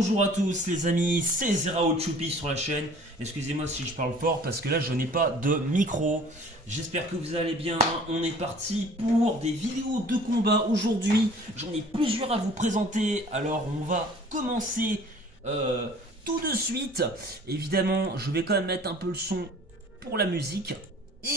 Bonjour à tous les amis, c'est Zerao Choupi sur la chaîne. Excusez-moi si je parle fort parce que là je n'ai pas de micro. J'espère que vous allez bien. On est parti pour des vidéos de combat aujourd'hui. J'en ai plusieurs à vous présenter. Alors on va commencer tout de suite. Évidemment, je vais quand même mettre un peu le son pour la musique.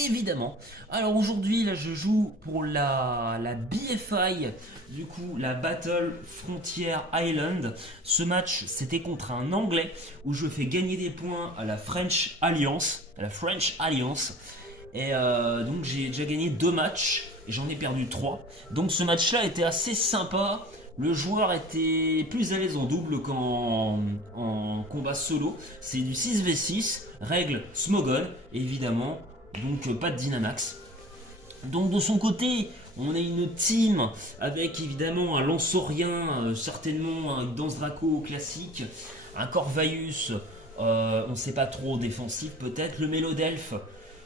Évidemment. Alors aujourd'hui, là, je joue pour la BFI, du coup, la Battle Frontier Island. Ce match, c'était contre un Anglais où je fais gagner des points à la French Alliance. Et donc, j'ai déjà gagné 2 matchs et j'en ai perdu 3. Donc, ce match-là était assez sympa. Le joueur était plus à l'aise en double qu'en combat solo. C'est du 6v6, règle Smogon, évidemment. Donc pas de Dynamax. Donc de son côté, on a une team avec évidemment un Lanceorien, certainement un Danse Draco classique, un Corvaius, on ne sait pas trop, défensif peut-être, le Mélodelphe.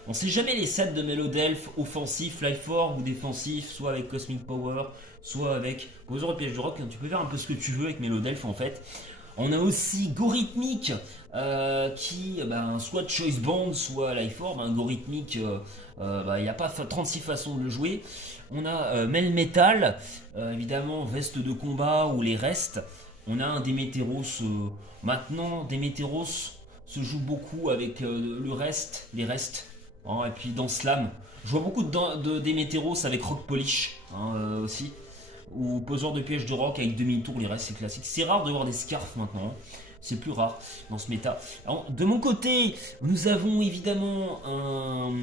On ne sait jamais les sets de Mélodelphe, offensif, Life Orb ou défensif, soit avec Cosmic Power, soit avec Poseur de Piège de Rock. Tu peux faire un peu ce que tu veux avec Mélodelphe en fait. On a aussi Gorhythmic qui soit Choice Band, soit Life Orb. Gorhythmic, il n'y a pas 36 façons de le jouer. On a Melmetal, évidemment Veste de combat ou les restes. On a un Démétéros. Maintenant, Démétéros se joue beaucoup avec les restes. Et puis dans Slam, je vois beaucoup de Démétéros avec Rock Polish aussi. Ou poseur de piège de rock avec demi-tour, les restes c'est classique. C'est rare de voir des scarfs maintenant, c'est plus rare dans ce méta. Alors, de mon côté, nous avons évidemment un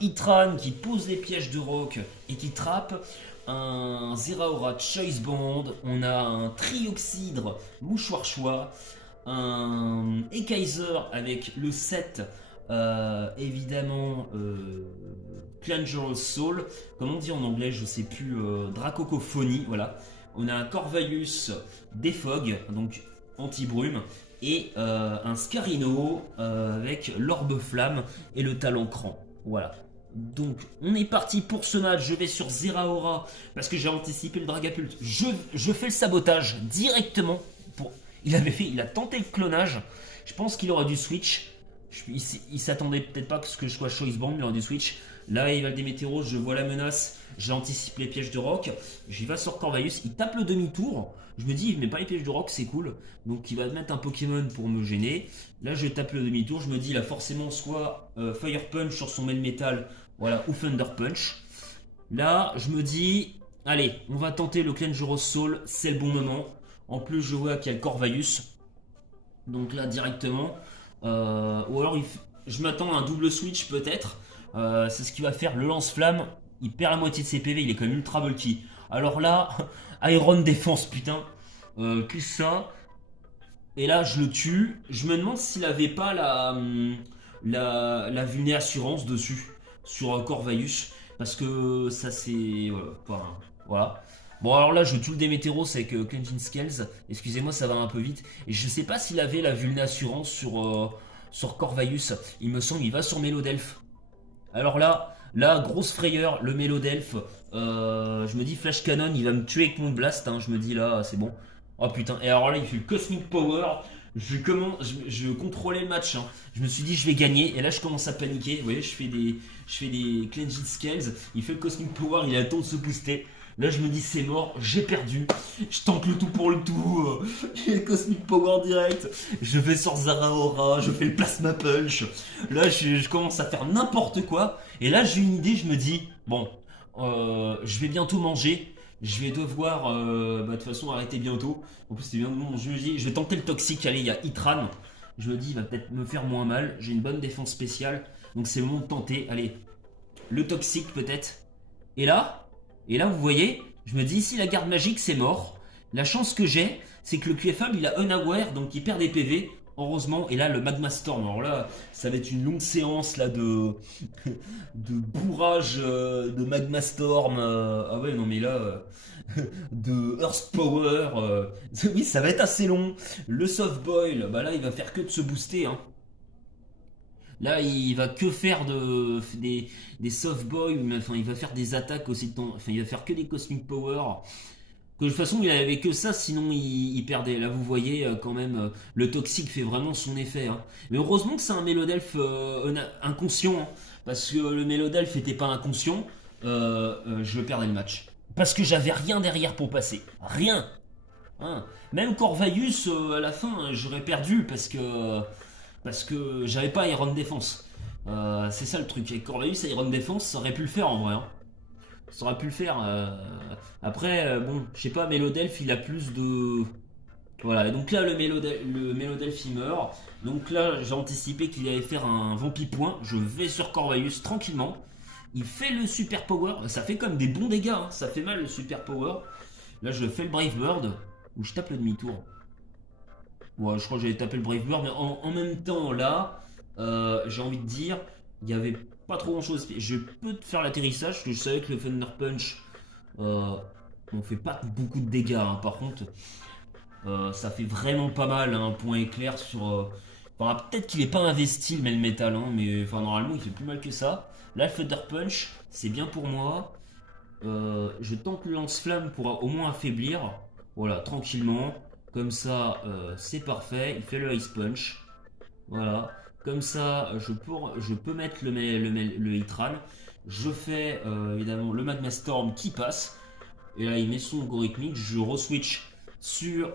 Itran qui pose les pièges de rock et qui trappe, un Zeraora Choice Band, on a un Trioxydre Mouchoir Choix, un Ekaiser avec le 7. Évidemment Clangerous Soul, comme on dit en anglais, je sais plus, Dracocophonie, voilà. On a un Corvaius Defog, donc anti-brume, et un Scarino avec l'Orbe Flamme et le Talon Cran, voilà. Donc on est parti pour ce match, je vais sur Zeraora, parce que j'ai anticipé le Dragapult, je fais le sabotage directement, il a tenté le clonage, je pense qu'il aura dû switch. Il s'attendait peut-être pas que je sois Choice Bomb, mais on du switch. Là, il va le Démétéros, je vois la menace, j'anticipe les pièges de rock. J'y vais sur Corvaius, il tape le demi-tour. Je me dis, il met pas les pièges de rock, c'est cool. Donc, il va mettre un Pokémon pour me gêner. Là, je tape le demi-tour. Je me dis, il a forcément soit Fire Punch sur son Melmetal, voilà, ou Thunder Punch. Là, je me dis, allez, on va tenter le Clangerous Soul, c'est le bon moment. En plus, je vois qu'il y a le Corvaius. Donc là, directement. Ou alors je m'attends à un double switch peut-être. C'est ce qu'il va faire. Le lance-flamme, il perd la moitié de ses PV, il est quand même ultra bulky. Alors là, Iron Défense, putain. Que ça. Et là, je le tue. Je me demande s'il avait pas la Vulné Assurance dessus. Sur Corvaius. Parce que ça c'est. Voilà. Bon alors là je tue le Démétéros avec Cleansing Scales, excusez-moi ça va un peu vite, et je sais pas s'il avait la Vulné Assurance sur Corvaius, il me semble il va sur Mélodelphe. Alors là grosse frayeur, le Mélodelphe, je me dis Flash Cannon il va me tuer avec mon Blast, je me dis là c'est bon. Oh putain, et alors là il fait le Cosmic Power, je contrôlais le match, je me suis dit je vais gagner, et là je commence à paniquer, vous voyez je fais des Cleansing Scales, il fait le Cosmic Power, il attend de se booster. Là je me dis c'est mort, j'ai perdu, je tente le tout pour le tout, j'ai le Cosmic Power direct, je vais sur Zeraora, je fais le Plasma Punch, là je commence à faire n'importe quoi, et là j'ai une idée, je me dis, bon, je vais bientôt manger, je vais devoir de toute façon arrêter bientôt, en plus c'est bien bon, je me dis, je vais tenter le toxique, allez il y a Itran, je me dis il va peut-être me faire moins mal, j'ai une bonne défense spéciale, donc c'est le moment de tenter, allez, le toxique peut-être, et là, vous voyez, je me dis, si la garde magique, c'est mort. La chance que j'ai, c'est que le QFAB, il a Unaware, donc il perd des PV, heureusement. Et là, le Magma Storm, alors là, ça va être une longue séance là de bourrage de Magma Storm. Ah ouais, non mais là, de Earth Power. Oui, ça va être assez long. Le Soft Boil, bah là, il va faire que de se booster, Là, il va que faire des soft boys, mais enfin, il va faire des attaques aussi de temps. Enfin, il va faire que des Cosmic Power. Que de toute façon, il avait que ça, sinon il perdait. Là, vous voyez quand même, le toxique fait vraiment son effet. Hein. Mais heureusement que c'est un Mélodelph inconscient. Hein, parce que le Mélodelph n'était pas inconscient, je perdais le match. Parce que j'avais rien derrière pour passer. Rien. Hein. Même Corvalius, à la fin, j'aurais perdu parce que j'avais pas Iron Défense. C'est ça le truc. Avec Corvalius, Iron Défense, ça aurait pu le faire en vrai. Hein. Ça aurait pu le faire. Après, bon, je sais pas, Mélodelph, il a plus de. Voilà, et donc là, le Mélodelph, il meurt. Donc là, j'ai anticipé qu'il allait faire un Vampi point. Je vais sur Corvalius tranquillement. Il fait le super power. Ça fait comme des bons dégâts. Hein. Ça fait mal le super power. Là, je fais le Brave Bird. Ou je tape le demi-tour. Ouais, je crois que j'allais taper le Brave Bird. Mais en même temps, là, j'ai envie de dire, il y avait pas trop grand chose. Je peux te faire l'atterrissage. Parce que je savais que le Thunder Punch, on fait pas beaucoup de dégâts. Hein. Par contre, ça fait vraiment pas mal. Hein, un point éclair sur. Enfin, peut-être qu'il est pas investi le métal. Hein, mais enfin, normalement, il fait plus mal que ça. Là, le Thunder Punch, c'est bien pour moi. Je tente le lance-flamme pour au moins affaiblir. Voilà, tranquillement. Comme ça, c'est parfait. Il fait le Ice Punch. Voilà. Comme ça, je peux mettre le Hitran. Je fais évidemment le Magma Storm qui passe. Et là, il met son algorithmique. Je re-switch sur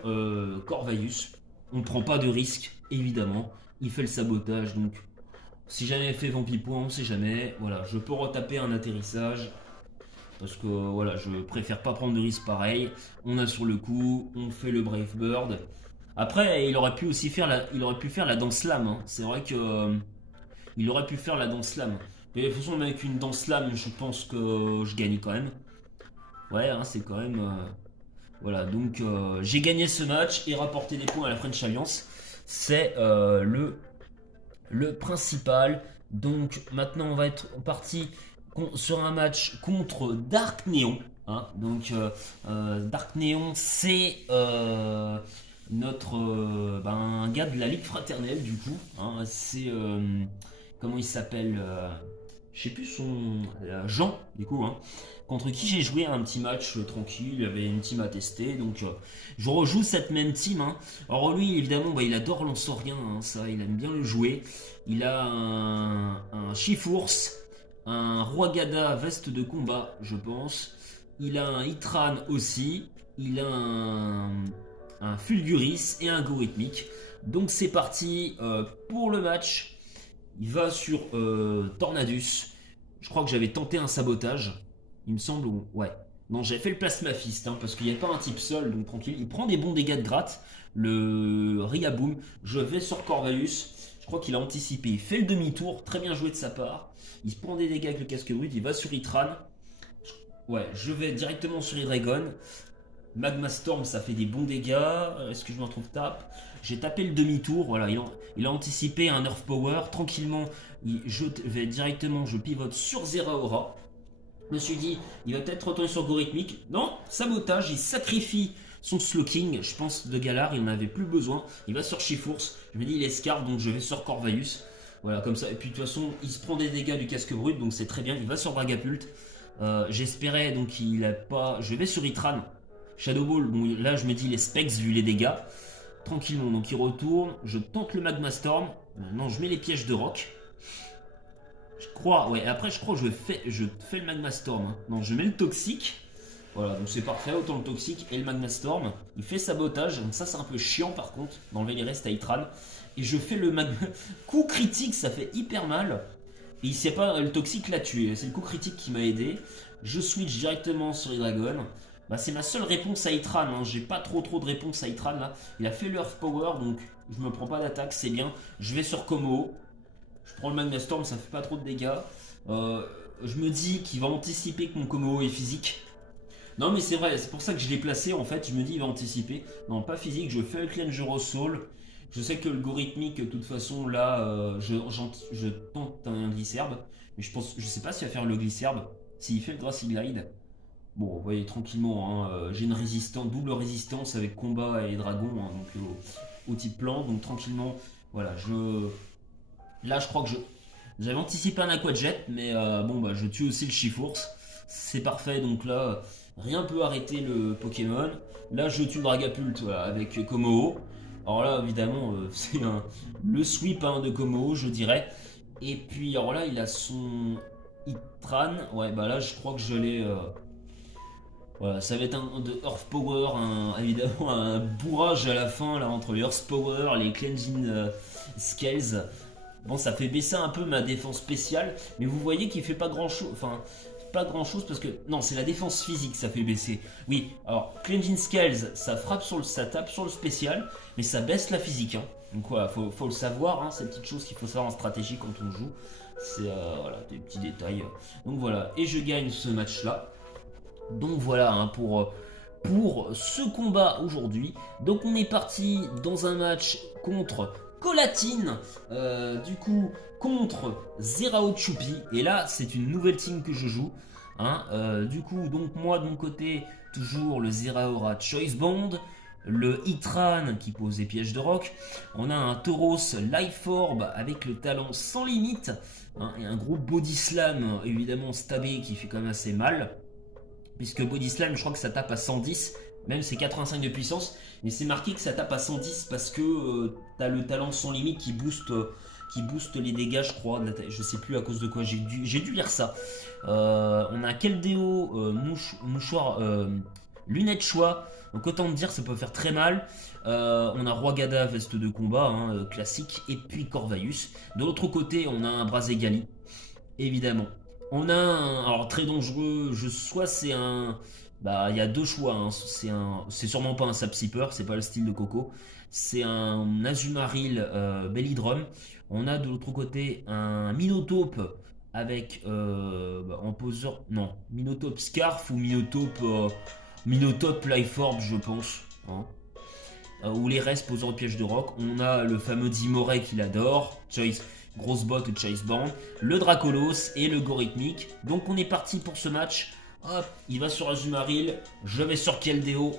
Corvalius. On ne prend pas de risque, évidemment. Il fait le sabotage. Donc, si jamais il fait Vampi point, on sait jamais. Voilà, je peux retaper un atterrissage. Parce que voilà, je préfère pas prendre de risques pareil. On a sur le coup, on fait le Brave Bird. Après, il aurait pu aussi faire la danse slam. Hein. C'est vrai que il aurait pu faire la danse slam. Mais de toute façon, avec une danse slam, je pense que je gagne quand même. Ouais, hein, c'est quand même. Voilà, donc j'ai gagné ce match et rapporté des points à la French Alliance. C'est le principal. Donc maintenant, on va être parti sur un match contre Dark Neon. Hein. Donc Dark Neon, c'est notre un gars de la Ligue Fraternelle du coup. Hein. C'est comment il s'appelle je sais plus son Jean du coup. Hein, contre qui j'ai joué un petit match tranquille. Il y avait une team à tester, donc je rejoue cette même team. Hein. Alors lui, évidemment, il adore Lansorien, hein, ça, il aime bien le jouer. Il a un Chifours, un Roi Gada veste de combat, je pense. Il a un Hitran aussi. Il a un Fulguris et un Gorithmique. Donc c'est parti pour le match. Il va sur Tornadus. Je crois que j'avais tenté un sabotage. Il me semble, ouais. Non, j'avais fait le Plasma Fist, hein, parce qu'il n'y a pas un type seul, donc tranquille. Il prend des bons dégâts de gratte. Le Riaboom. Je vais sur Corvalius. Je crois qu'il a anticipé. Il fait le demi-tour. Très bien joué de sa part. Il se prend des dégâts avec le casque brut. Il va sur Hitran. Ouais, je vais directement sur Hydreigon. Magma Storm, ça fait des bons dégâts. Est-ce que je me retrouve tape? J'ai tapé le demi-tour. Voilà, il a anticipé un Nerf Power. Tranquillement, je vais directement, je pivote sur Zeraora. Je me suis dit, il va peut-être retourner sur Gorithmique. Non, sabotage, il sacrifie son Slowking. Je pense de Galar, il n'en avait plus besoin. Il va sur Chifours. Je me dis, il escarpe, donc je vais sur Corvalius. Voilà, comme ça. Et puis de toute façon, il se prend des dégâts du casque brut, donc c'est très bien. Il va sur Bragapult. J'espérais, donc il a pas. Je vais sur Hitran. Shadow Ball, bon là je me dis les specs vu les dégâts. Tranquillement, donc il retourne. Je tente le Magma Storm. Maintenant je mets les pièges de roc. Je crois, ouais, après je crois que je fais le Magma Storm. Hein. Non, je mets le toxique. Voilà, donc c'est parfait, autant le toxique et le Magma Storm. Il fait sabotage, donc ça c'est un peu chiant par contre, d'enlever les restes à Hitran. Et je fais le Magma. Coup critique, ça fait hyper mal. Et il sait pas, le toxique l'a tué. C'est le coup critique qui m'a aidé. Je switch directement sur Hydreigon. C'est ma seule réponse à Hitran. Hein. J'ai pas trop de réponses à Hitran là. Il a fait le Earth Power, donc je me prends pas d'attaque, c'est bien. Je vais sur Como. Je prends le Magma Storm, ça fait pas trop de dégâts. Je me dis qu'il va anticiper que mon Como est physique. Non mais c'est vrai, c'est pour ça que je l'ai placé en fait. Je me dis il va anticiper. Non, pas physique, je fais le Cleanse Soul. Je sais que le Gorithmique, de toute façon, là, je tente un Glisserbe. Mais je sais pas s'il va faire le Glisserbe. S'il fait le Grassy Glide. Bon, vous voyez tranquillement, hein, j'ai une double résistance avec combat et dragon, hein, donc au type plan. Donc tranquillement, voilà, là je crois que j'avais anticipé un Aqua Jet, mais bon, je tue aussi le Chifours. C'est parfait, donc là, Rien peut arrêter le Pokémon. Là, je tue le Dragapult voilà, avec Kommo-o. Alors là, évidemment, c'est le sweep hein, de Kommo-o, je dirais. Et puis, alors là, il a son Itran. Ouais, bah là, je crois que je l'ai... Voilà, ça va être un de Earth Power, évidemment un bourrage à la fin là entre les Earth Power, les Cleansing Scales. Bon, ça fait baisser un peu ma défense spéciale, mais vous voyez qu'il fait pas grand chose. Enfin, pas grand chose parce que non, c'est la défense physique ça fait baisser. Oui, alors Cleansing Scales, ça frappe ça tape sur le spécial, mais ça baisse la physique. Hein. Donc voilà, faut le savoir, hein, c'est une petite chose qu'il faut savoir en stratégie quand on joue. C'est voilà des petits détails. Donc voilà, et je gagne ce match là. Donc voilà hein, pour ce combat aujourd'hui. Donc on est parti dans un match contre Colatine, du coup contre Zerao Choupi. Et là c'est une nouvelle team que je joue. Hein, du coup donc moi de mon côté toujours le Zeraora Choice Bond. Le Itran qui pose des pièges de rock. On a un Tauros Life Orb avec le talent sans limite. Hein, et un gros Body Slam évidemment stabé qui fait quand même assez mal. Puisque Body Slam, je crois que ça tape à 110, même c'est 85 de puissance, mais c'est marqué que ça tape à 110 parce que t'as le talent sans limite qui booste les dégâts, je crois. Je sais plus à cause de quoi, j'ai dû lire ça. On a Keldeo, mouchoir, lunettes choix, donc autant te dire ça peut faire très mal. On a Roigada, veste de combat, hein, classique, et puis Corvus. De l'autre côté, on a un Brazegali, évidemment. On a un, alors très dangereux, soit c'est un, bah il y a deux choix, hein. C'est sûrement pas un Sapsipper, c'est pas le style de Coco, c'est un Azumarill Bellydrum. On a de l'autre côté un Minotape avec en poseur, non, Minotape Scarf ou Minotape Life Orb je pense, hein. Ou les restes poseurs de pièges de roc. On a le fameux Dimoré qu'il adore, Choice. Grosse botte ou Chase Band, le Dracolos et le Gorithmic. Donc on est parti pour ce match. Hop, il va sur Azumarill, je vais sur Keldeo,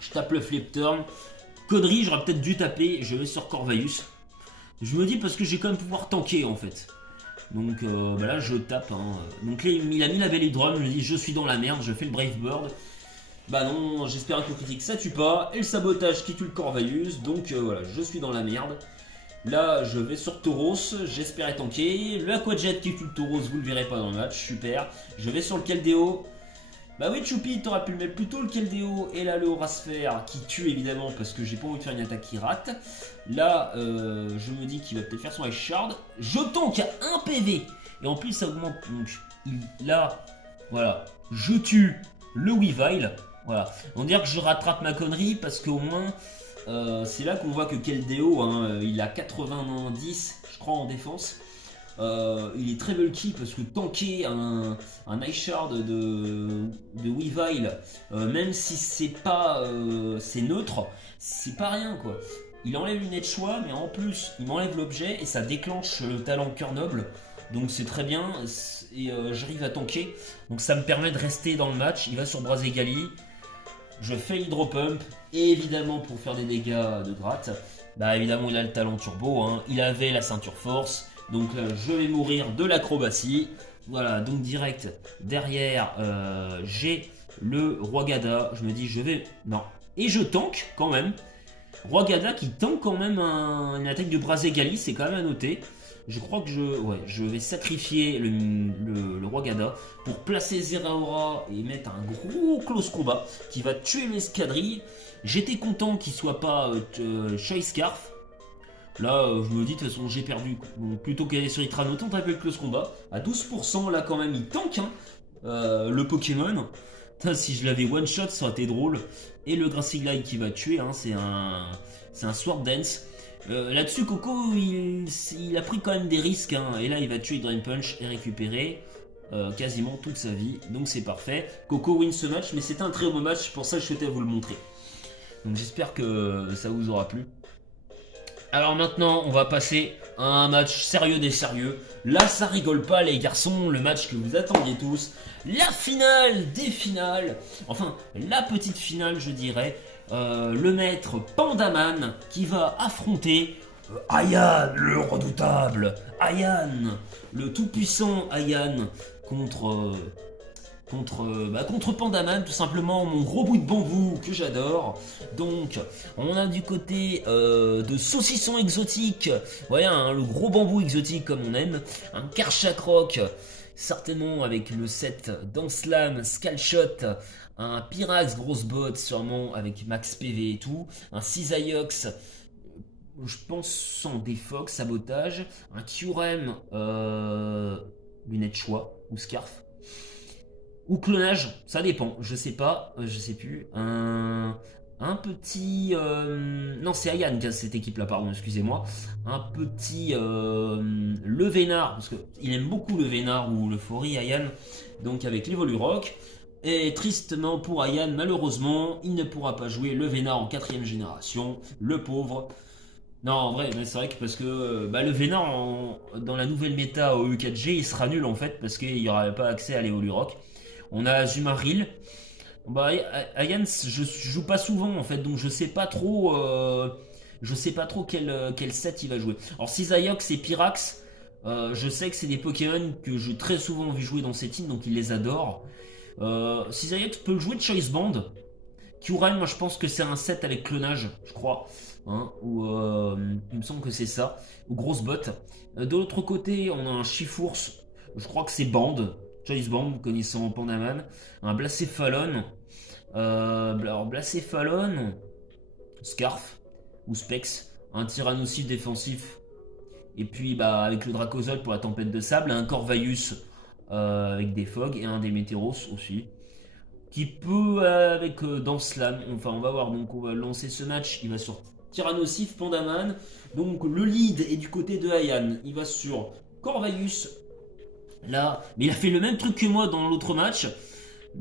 je tape le flip turn. Connerie, j'aurais peut-être dû taper, je vais sur Corvus. Je me dis parce que j'ai quand même pouvoir tanker en fait. Donc bah là je tape. Hein. Donc là, il a mis la Bellydrum, je me dis je suis dans la merde, je fais le Brave Bird. Bah non, j'espère que le critique ça tue pas. Et le sabotage qui tue le Corvus, donc voilà, je suis dans la merde. Là, je vais sur Tauros, j'espère être tanké. Le Aquajet qui tue le Tauros, vous le verrez pas dans le match, super. Je vais sur le Keldeo. Bah oui, Choupi, t'aurais pu le mettre plus tôt le Keldeo. Et là, le Horasphère qui tue évidemment parce que j'ai pas envie de faire une attaque qui rate. Là, je me dis qu'il va peut-être faire son Ice Shard. Je tank à 1 PV. Et en plus, ça augmente. Donc, là, voilà, je tue le Weavile. Voilà, on dirait que je rattrape ma connerie parce qu'au moins. C'est là qu'on voit que Keldeo, hein, il a 90 je crois en défense. Il est très bulky parce que tanker un Ice Shard de Weavile, même si c'est pas c'est neutre, c'est pas rien quoi. Il enlève lunettes choix, mais en plus il m'enlève l'objet et ça déclenche le talent cœur noble. Donc c'est très bien et j'arrive à tanker. Donc ça me permet de rester dans le match. Il va sur Brazegali. Je fais Hydro Pump, et évidemment pour faire des dégâts de gratte, bah évidemment il a le talent turbo, hein. Il avait la ceinture force, donc là je vais mourir de l'acrobatie. Voilà, donc direct derrière j'ai le Roigada, je me dis je vais... Non, et je tank quand même. Roigada qui tank quand même une attaque de Brazegali, c'est quand même à noter. Je crois que je vais sacrifier le Roigada pour placer Zeraora et mettre un gros close combat qui va tuer l'escadrille. J'étais content qu'il soit pas Shy Scarf. Là, je me dis de toute façon j'ai perdu. Donc, plutôt qu'aller sur Itran, autant taper le close combat. À 12%, là quand même il tank hein, le Pokémon. Putain, si je l'avais one shot, ça aurait été drôle. Et le Grassy Glide qui va tuer, hein, c'est un Sword Dance. Là-dessus, Coco, il a pris quand même des risques. Hein, et là, il va tuer Drain Punch et récupérer quasiment toute sa vie. Donc, c'est parfait. Coco win ce match, mais c'était un très beau match. Pour ça, je souhaitais vous le montrer. Donc, j'espère que ça vous aura plu. Alors maintenant, on va passer à un match sérieux des sérieux. Là, ça rigole pas, les garçons. Le match que vous attendiez tous. La finale des finales. Enfin, la petite finale, je dirais. Le maître Pandaman qui va affronter Ayan, le redoutable. Ayan, le tout-puissant Ayan contre contre Pandaman, tout simplement, mon gros bout de bambou que j'adore. Donc, on a du côté de saucisson exotique, voilà, hein, le gros bambou exotique comme on aime, un Karchak certainement avec le set Danslam, Scalshot, un Pyrax grosse botte sûrement avec Max PV et tout, un Cisaiox, je pense sans défog, sabotage, un Kyurem, lunettes choix ou scarf. Ou clonage, ça dépend, je sais pas, je sais plus. Un petit... non, c'est Ayan qui a cette équipe-là, pardon, excusez-moi. Un petit... le Vénard, parce qu'il aime beaucoup le Vénard ou le Fori, Ayan. Donc avec l'Evolurock. Et tristement pour Ayan, malheureusement, il ne pourra pas jouer le Vénard en 4ème génération. Le pauvre. Non, en vrai, c'est vrai que parce que le Vénard, dans la nouvelle méta au E4G, il sera nul en fait, parce qu'il n'y aura pas accès à l'Evolurock. On a Azumarill. Ayan, je joue pas souvent en fait, donc je sais pas trop, quel set il va jouer. Alors Cisaiox et Pyrax, je sais que c'est des Pokémon que j'ai très souvent vu jouer dans ces teams, donc il les adore. Cisaiox peut le jouer de Choice Band. Kyurem, moi je pense que c'est un set avec clonage, je crois. Hein, ou il me semble que c'est ça. Ou grosse botte. De l'autre côté, on a un Chifours. Je crois que c'est Band. Choice Band, connaissant Pandaman. Un Blacéphalon. Alors Blacéphalon. Scarf. Ou Specs. Un Tyrannosaure défensif. Et puis avec le Dracosol pour la tempête de sable. Un Corvaius avec des Fogs. Et un Démétéros aussi. Qui peut avec Danslam. Enfin on va voir. Donc on va lancer ce match. Il va sur Tyrannosif, Pandaman. Donc le lead est du côté de Ayan. Il va sur Corvaius. Là, mais il a fait le même truc que moi dans l'autre match.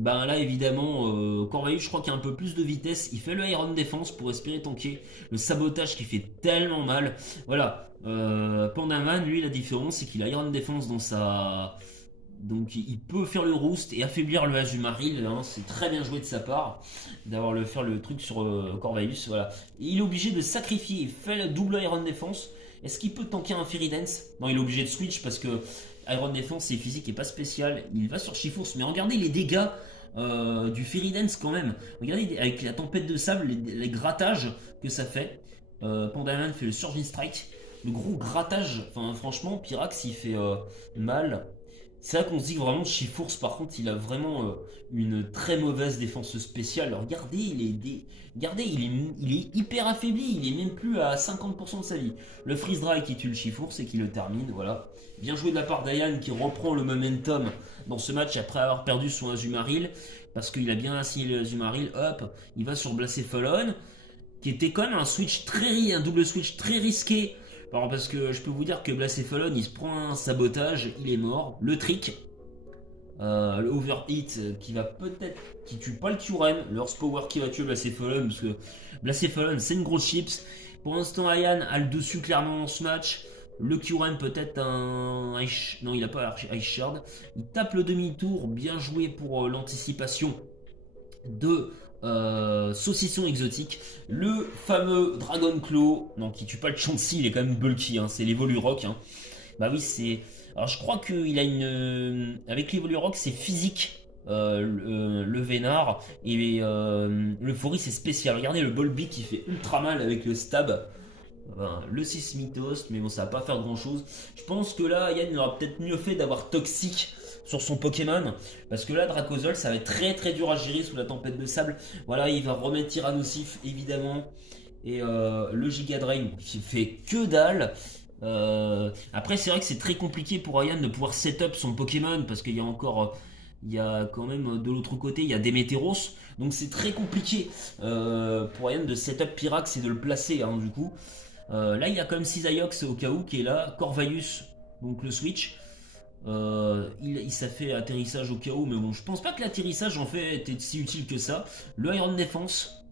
Là évidemment, Corvaius je crois qu'il y a un peu plus de vitesse. Il fait le Iron Defense pour espérer tanker le sabotage qui fait tellement mal. Voilà, Pandaman lui la différence c'est qu'il a Iron Defense dans sa... Donc il peut faire le roost et affaiblir le Azumarill, hein, c'est très bien joué de sa part d'avoir faire le truc sur Corvaius, voilà. Et il est obligé de sacrifier, il fait le double Iron Defense. Est-ce qu'il peut tanker un Fairy Dance? Non, il est obligé de switch parce que Iron Defense c'est physique et pas spécial. Il va sur Chifours, mais regardez les dégâts du Fairy Dance quand même. Regardez avec la tempête de sable, les grattages que ça fait. Pandaman fait le Surgeon Strike, le gros grattage, enfin franchement Pyrax il fait mal. C'est là qu'on se dit que vraiment Chifours par contre il a vraiment une très mauvaise défense spéciale. Alors, regardez, il est hyper affaibli, il est même plus à 50% de sa vie. Le freeze dry qui tue le Chifours et qui le termine, voilà. Bien joué de la part d'Ayan qui reprend le momentum dans ce match après avoir perdu son Azumarill. Parce qu'il a bien assigné le Azumarill, hop, il va sur Blacéphalon, qui était quand même un double switch très risqué. Alors parce que je peux vous dire que Blacéphalon il se prend un sabotage, il est mort. Le trick, le overhit qui va peut-être, qui tue pas le Kyurem, le Horse Power qui va tuer Blacéphalon parce que Blacéphalon c'est une grosse chips. Pour l'instant Ayan a le dessus clairement dans ce match. Le Kyurem peut-être un non il a pas Ice Shard. Il tape le demi-tour, bien joué pour l'anticipation de saucisson exotique, le fameux Dragon Claw, non qui tue pas le Chansey, il est quand même bulky, hein, c'est l'Evolurock. Hein. Bah oui c'est, alors je crois qu'il a une, avec l'Evolurock c'est physique, le Vénard et le Fori c'est spécial. Regardez le Bolby qui fait ultra mal avec le stab. Le Sismitos, mais bon ça va pas faire grand chose. Je pense que là Yann aura peut-être mieux fait d'avoir Toxic sur son Pokémon, parce que là Dracosol ça va être très très dur à gérer sous la tempête de sable. Voilà, il va remettre Tyrannosif évidemment, et le Giga Drain qui fait que dalle. Après c'est vrai que c'est très compliqué pour Ayan de pouvoir setup son Pokémon, parce qu'il y a encore il y a quand même de l'autre côté il y a Démétéros, donc c'est très compliqué pour Ayan de setup Pyrax et de le placer, hein, du coup. Là il y a quand même Cisaiox au cas où qui est là, Corvaius, donc le switch. Ça fait atterrissage au cas où, mais bon, je pense pas que l'atterrissage en fait était si utile que ça. Le Iron Defense,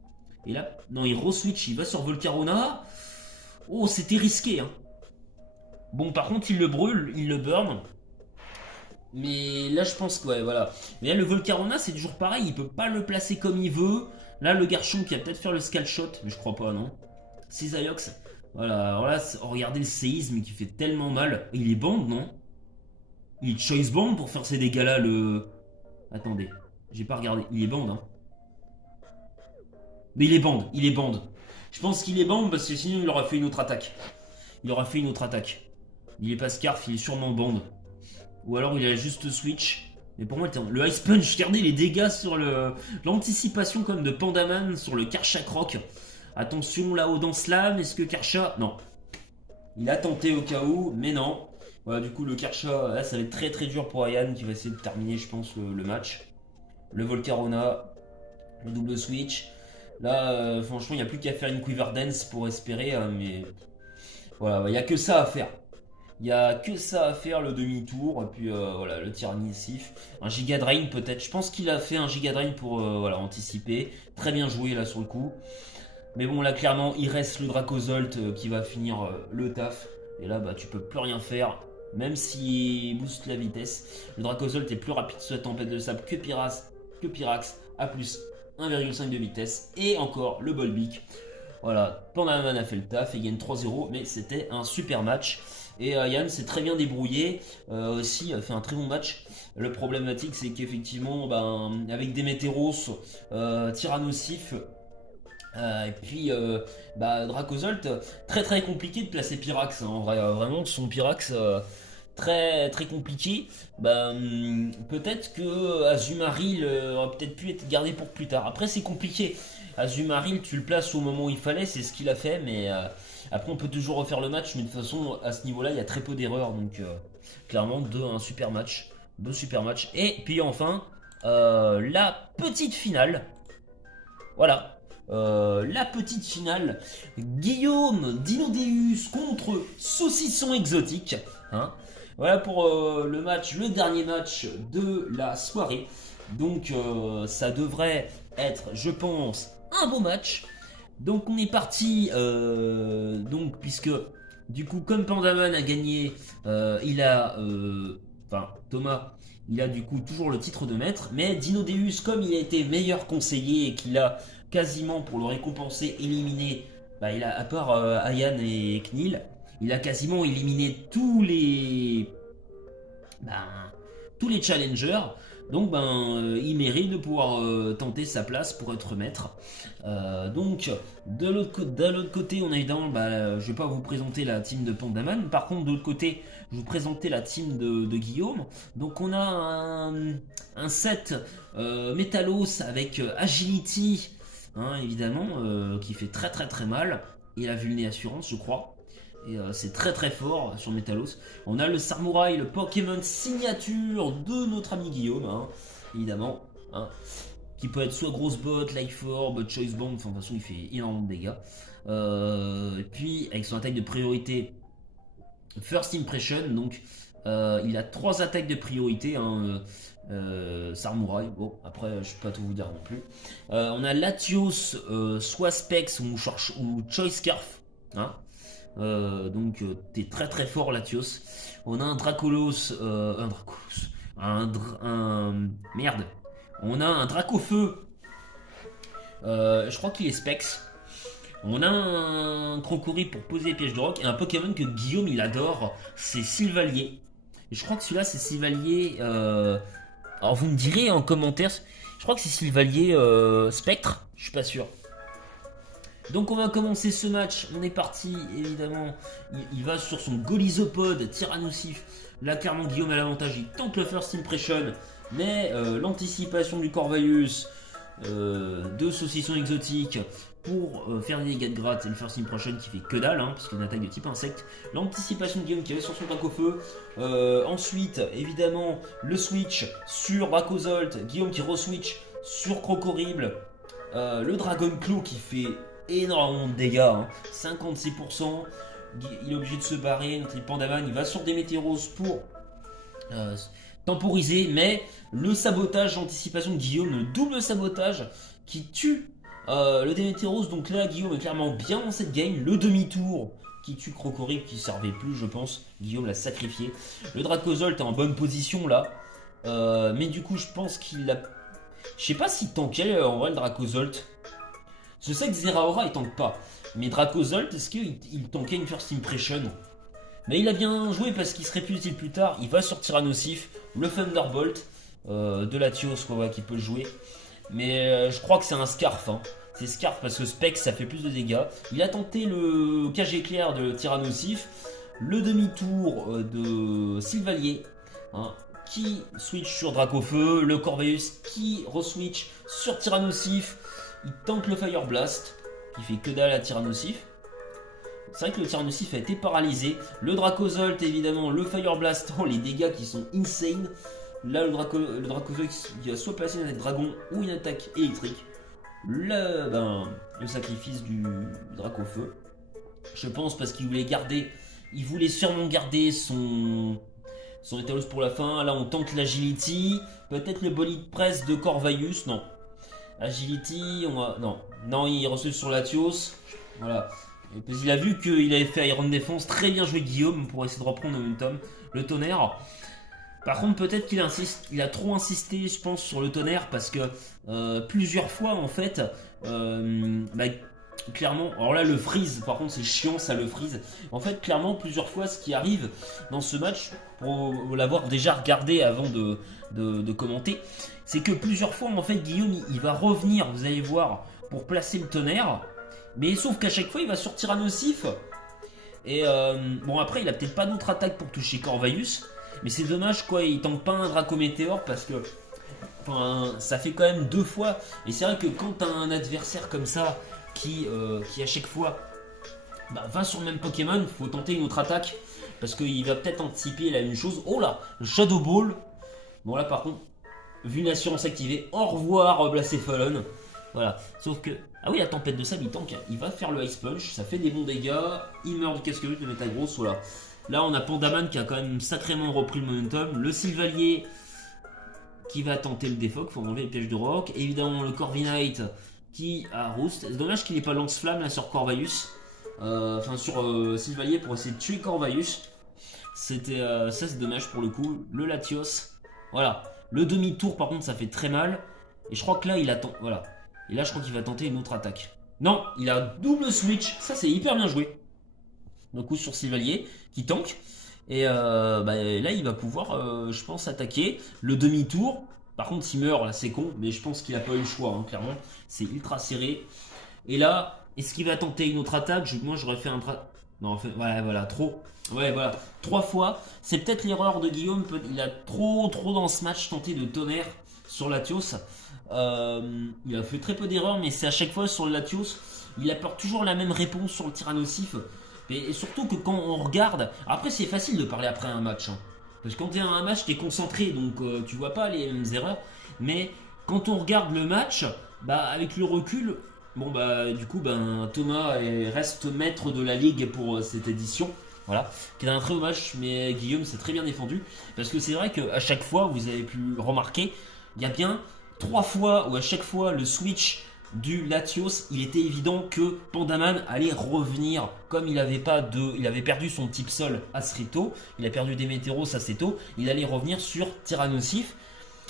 et là, non, il re-switch, il va sur Volcarona. Oh, c'était risqué, hein. Bon, par contre, il le brûle, il le burn. Mais là, je pense que, ouais, voilà. Mais là, le Volcarona, c'est toujours pareil, il peut pas le placer comme il veut. Là, le Garchomp qui va peut-être faire le Scalshot, mais je crois pas, non. Cisaiox, voilà, alors là, regardez le séisme qui fait tellement mal. Il est band, non? Il choice bomb pour faire ces dégâts là, le... Attendez, j'ai pas regardé. Il est bande, hein. Mais il est bande, il est bande. Je pense qu'il est bande parce que sinon il aura fait une autre attaque. Il aura fait une autre attaque. Il est pas scarf, il est sûrement bande. Ou alors il a juste switch. Mais pour moi, le Ice Punch, regardez les dégâts sur l'anticipation comme de Pandaman sur le Karcha Croc. Attention là-haut dans Slam, est-ce que Karcha... Non. Il a tenté au cas où, mais non. Voilà, du coup le Karcha, là ça va être très très dur pour Ayan qui va essayer de terminer je pense le match. Le Volcarona, le double switch. Là franchement il n'y a plus qu'à faire une Quiver Dance pour espérer, mais voilà, il n'y a que ça à faire. Il n'y a que ça à faire le demi-tour, et puis voilà, le Tyrannisif. Un Giga Drain peut-être, je pense qu'il a fait un Giga Drain pour voilà, anticiper. Très bien joué là sur le coup. Mais bon là clairement il reste le Dracozolt qui va finir le taf. Et là bah tu peux plus rien faire. Même s'il booste la vitesse. Le Dracozolt est plus rapide sur la tempête de sable que Pyrax à plus 1,5 de vitesse. Et encore le Bolbic. Voilà, Pandaman a fait le taf et gagne 3-0. Mais c'était un super match. Et Yann s'est très bien débrouillé. Aussi a fait un très bon match. Le problématique c'est qu'effectivement ben, avec Demeteros, Tyrannosif... et puis Dracozolt, très très compliqué de placer Pyrax, hein, en vrai, vraiment son Pyrax très très compliqué. Peut-être que Azumarill aurait peut-être pu être gardé pour plus tard. Après c'est compliqué, Azumarill tu le places au moment où il fallait, c'est ce qu'il a fait, mais après on peut toujours refaire le match, mais de toute façon à ce niveau là il y a très peu d'erreurs, donc clairement un super match, deux super matchs. Et puis enfin la petite finale, voilà. La petite finale, Guillaume Dinodeus contre Saucisson Exotique, hein. Voilà pour le match, le dernier match de la soirée. Donc ça devrait être, je pense, un beau match. Donc on est parti, donc puisque du coup comme Pandaman a gagné, il a, enfin Thomas, il a du coup toujours le titre de maître, mais Dinodeus comme il a été meilleur conseiller et qu'il a quasiment pour le récompenser éliminé, il a à part Ayan et Knil, il a quasiment éliminé tous les challengers. Donc il mérite de pouvoir tenter sa place pour être maître. Donc d'un autre côté on a évidemment, je vais pas vous présenter la team de Pandaman. Par contre de l'autre côté je vais vous présenter la team de Guillaume. Donc on a un set Metalos avec Agility, hein, évidemment, qui fait très très très mal. Et la Vulné Assurance je crois. Et c'est très très fort sur Metalos. On a le Samouraï, le Pokémon signature de notre ami Guillaume, hein, évidemment, hein, qui peut être soit Grosse Botte, Life Orb, Choice Bomb, enfin de toute façon il fait énormément de dégâts. Et puis avec son attaque de priorité First Impression, donc il a 3 attaques de priorité, hein, Samouraï, bon après je peux pas tout vous dire non plus. On a Latios, soit Specs ou Choice Scarf, hein. Donc t'es très très fort Latios. On a un Dracolos, merde. On a un Dracofeu. Je crois qu'il est Specs. On a un Crocori pour poser les pièges de roc et un Pokémon que Guillaume il adore, c'est Sylvalier. Et je crois que celui-là c'est Sylvalier. Alors vous me direz en commentaire. Je crois que c'est Sylvalier Spectre. Je suis pas sûr. Donc on va commencer ce match, on est parti évidemment, il va sur son Golisopod, Tyrannosif, là clairement Guillaume a l'avantage, il tente le First Impression, mais l'anticipation du Corvalus, de Saucisson Exotique pour faire des dégâts de gratte, et le First Impression qui fait que dalle, hein, parce qu'il y a une attaque de type insecte, l'anticipation de Guillaume qui avait sur son Dracofeu, ensuite évidemment le switch sur Dracozolt, Guillaume qui re-switch sur Crocorible, le Dragon Claw qui fait énormément de dégâts, hein. 56%, il est obligé de se barrer, notre Pandaman il va sur des Météros pour temporiser, mais le sabotage, l'anticipation de Guillaume, le double sabotage qui tue le Démétéros, donc là Guillaume est clairement bien dans cette game, le demi-tour qui tue Crocorible qui servait plus je pense, Guillaume l'a sacrifié, le Dracozolt est en bonne position là, mais du coup je pense qu'il a, je sais pas s'il tankait en vrai le Dracozolt. Je sais que Zeraora il tank pas, mais Dracozolt est-ce qu'il tankait une First Impression? Mais il a bien joué parce qu'il serait plus utile plus tard, il va sur Tyrannosif, le Thunderbolt, de Latios qui peut le jouer. Mais je crois que c'est un Scarf. Hein. C'est Scarf parce que Spec ça fait plus de dégâts. Il a tenté le cage éclair de Tyrannosif. Le demi-tour de Sylvalier. Hein, qui switch sur Dracofeu. Le Corvus qui re-switch sur Tyrannosif. Il tente le Fire Blast. Qui fait que dalle à Tyrannosif. C'est vrai que le Tyrannosif a été paralysé. Le Dracozolt évidemment. Le Fire Blast. Oh, les dégâts qui sont insane. Là, le Dracofeu qui va soit passer une attaque dragon ou une attaque électrique. Le sacrifice du Dracofeu. Je pense parce qu'il voulait garder. Il voulait sûrement garder son Étalos pour la fin. Là, on tente l'Agility. Peut-être le Bolide Press de Corvus. Non. Agility, on va. Non. Non, il reçoit sur Latios. Voilà. Et puis, il a vu qu'il avait fait Iron Défense. Très bien joué Guillaume pour essayer de reprendre le momentum. Le tonnerre. Par contre, peut-être qu'il insiste, il a trop insisté, je pense, sur le tonnerre parce que plusieurs fois, en fait, clairement, alors là, le freeze, par contre, c'est chiant, ça le freeze. En fait, clairement, plusieurs fois, ce qui arrive dans ce match, pour l'avoir déjà regardé avant de commenter, c'est que plusieurs fois, en fait, Guillaume, il va revenir, vous allez voir, pour placer le tonnerre, mais sauf qu'à chaque fois, il va sortir un nocif. Et bon, après, il a peut-être pas d'autre attaque pour toucher Corvus. Mais c'est dommage il tente pas un Dracométéore parce que ça fait quand même 2 fois. Et c'est vrai que quand t'as un adversaire comme ça qui à chaque fois va sur le même Pokémon, faut tenter une autre attaque parce qu'il va peut-être anticiper la même chose. Oh là, le Shadow Ball. Bon là par contre, vu l'assurance activée, au revoir Blacéphallon. Voilà, sauf que... Ah oui, la tempête de sable, il tank. Il va faire le Ice Punch, ça fait des bons dégâts. Il meurt du casque de Metagross, voilà. Là, on a Pandaman qui a quand même sacrément repris le momentum. Le Sylvalier qui va tenter le défoc. Il faut enlever les pièges de rock. Évidemment, le Corviknight qui a Roost. C'est dommage qu'il n'ait pas lance-flamme là sur Corvus. Sur Sylvalier pour essayer de tuer Corvus. C'était ça, c'est dommage pour le coup. Le Latios. Voilà. Le demi-tour, par contre, ça fait très mal. Et je crois que là, il attend. Voilà. Et là, je crois qu'il va tenter une autre attaque. Non, il a double switch. Ça, c'est hyper bien joué. Du coup sur Sylvalier qui tank et là il va pouvoir je pense attaquer le demi-tour. Par contre s'il meurt là c'est con, mais je pense qu'il a pas eu le choix hein, clairement c'est ultra serré. Et là est-ce qu'il va tenter une autre attaque? Moi j'aurais fait un non en fait voilà trop. Ouais voilà 3 fois. C'est peut-être l'erreur de Guillaume. Il a trop dans ce match tenté de tonnerre sur Latios. Il a fait très peu d'erreurs, mais c'est à chaque fois sur le Latios il apporte toujours la même réponse sur le Tyrannosif. Et surtout que quand on regarde... Après c'est facile de parler après un match. Hein. Parce que quand tu es à un match, tu es concentré, donc tu vois pas les mêmes erreurs. Mais quand on regarde le match, avec le recul, du coup Thomas reste maître de la ligue pour cette édition. Voilà, qui est un très beau match, mais Guillaume s'est très bien défendu. Parce que c'est vrai qu'à chaque fois, vous avez pu remarquer, il y a bien 3 fois où à chaque fois le switch du Latios, il était évident que Pandaman allait revenir. Comme il avait perdu son type sol assez tôt, il a perdu des Météoros assez tôt, il allait revenir sur Tyrannosif.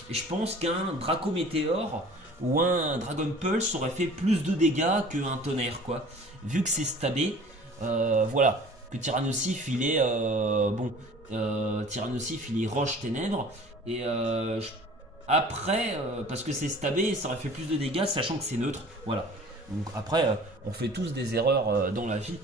Et je pense qu'un Dracométéore ou un Dragon Pulse aurait fait plus de dégâts qu'un tonnerre, quoi. Vu que c'est stabé, voilà. Que Tyrannosif, il est Tyrannosif, il est roche ténèbres. Et après, parce que c'est stabé, ça aurait fait plus de dégâts, sachant que c'est neutre. Voilà. Donc après, on fait tous des erreurs dans la vie.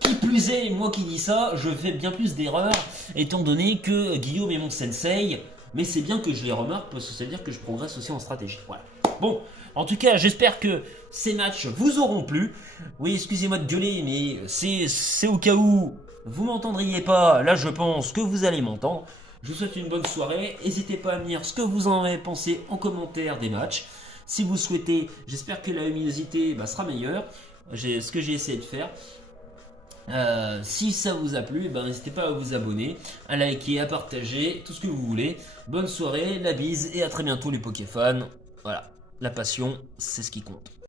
Qui plus est, moi qui dis ça, je fais bien plus d'erreurs, étant donné que Guillaume est mon sensei. Mais c'est bien que je les remarque, parce que ça veut dire que je progresse aussi en stratégie. Voilà. Bon, en tout cas, j'espère que ces matchs vous auront plu. Oui, excusez-moi de gueuler, mais c'est au cas où vous m'entendriez pas. Là, je pense que vous allez m'entendre. Je vous souhaite une bonne soirée. N'hésitez pas à me dire ce que vous en avez pensé en commentaire des matchs. Si vous souhaitez, j'espère que la luminosité sera meilleure. Ce que j'ai essayé de faire. Si ça vous a plu, n'hésitez pas à vous abonner, à liker, à partager, tout ce que vous voulez. Bonne soirée, la bise et à très bientôt les Pokéfans. Voilà, la passion, c'est ce qui compte.